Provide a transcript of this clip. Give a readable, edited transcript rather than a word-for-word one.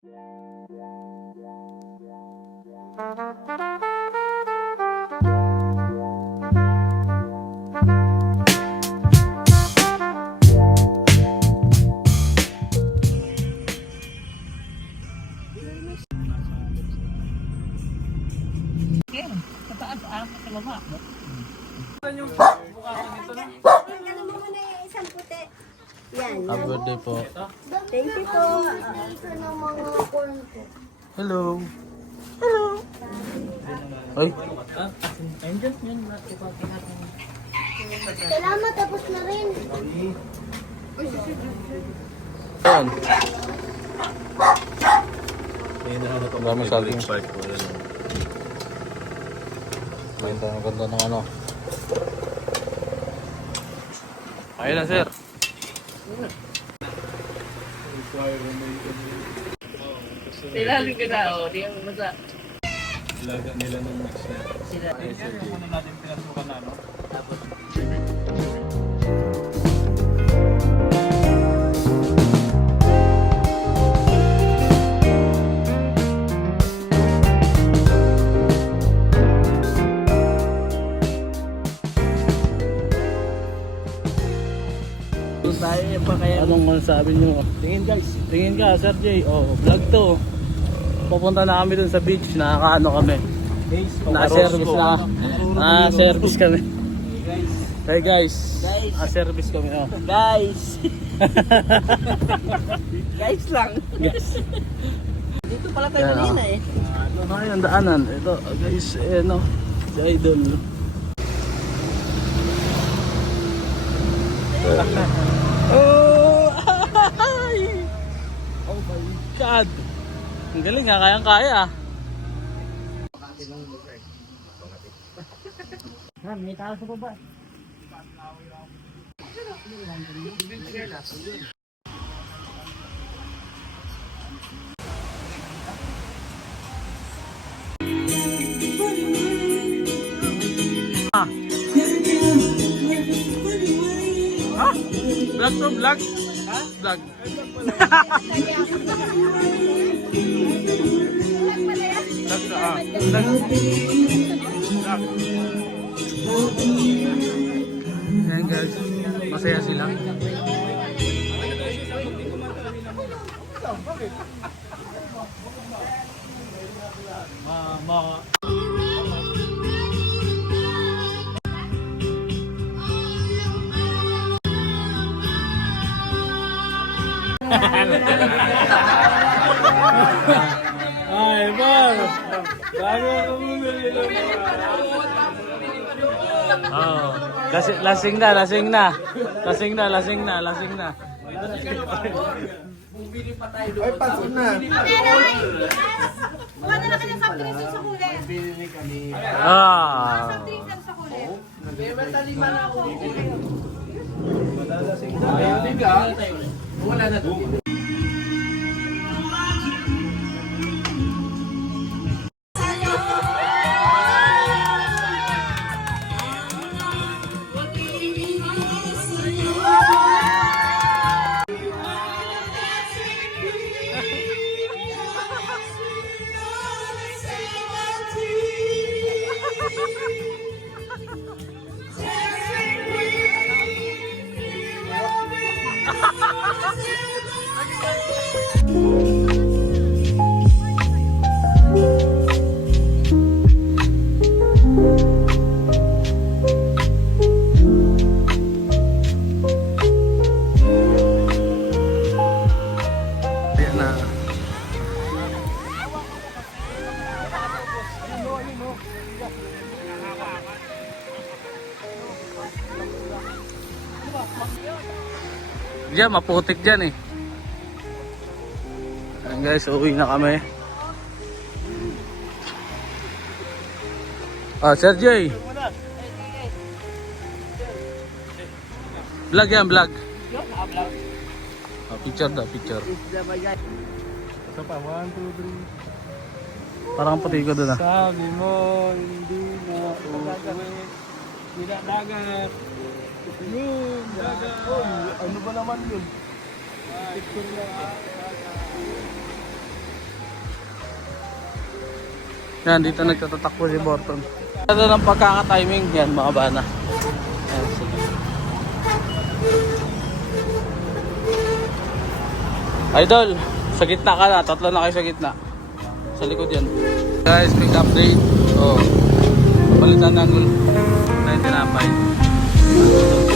Yan. Happy birthday po. Thank you po. Ito ng mga corn po. Hello. Hello. Ay. Salamat, tapos na rin. Ayan. Ang dami saging. Ang ganda ng ano. Ayun na, sir. Ilalim ka na, o. Di ang masa. Ilaga nila ng mix na. Sila. Ano natin pinasukan na, no? Tapos. Anong masasabi nyo? Tingin guys. Tingin ka, Sir Jay. Oh, vlog to. Pupunta na kami dun sa beach. Nakakaano kami. Na-service na. Na-service kami. Hey guys. Na-service kami. Oh. Guys. Guys lang. Guys. Dito pala tayo Yan, kanina eh. Ano yung daanan? Ito guys, eh no. Si Idol. Oh! Ay! Oh my God! Ang galing ha, kayang-kaya. May tao sa baba. Vlog to vlog? Ha? Vlog. Vlog to vlog. Ayan guys, masaya sila. Mama. Ay, Bar! Bago ako bumili ng oh, lasing na. Lasing na. Bumili pa tayo doon. Ay, pasok na. Mukha na lang kayo sa drinks sa kulay. Bili kami. Ah. Drinks sa kulay. May matalima na ako. Wala na to. Diyan, maputik dyan eh. Ayan guys, uwi na kami. Ah, Sir Jay. Vlog yan, vlog. Ah, picture daw, picture. Ito pa, 1, 2, 3. Parang puti ko doon ah. Sabi mo, hindi na uuwi. Hindi dagat. Yun, dagat. Oy, ano ba naman yun? Picture lang. Yan, dito nagtatatakbo si Borton. Ito ng pagkaka-timing. Yan, mga bana. Yan, sige. Idol, sa gitna ka na. Tatlo na kayo sa gitna. Sa likod yan. Guys, quick update. Oh, palitan ng 99.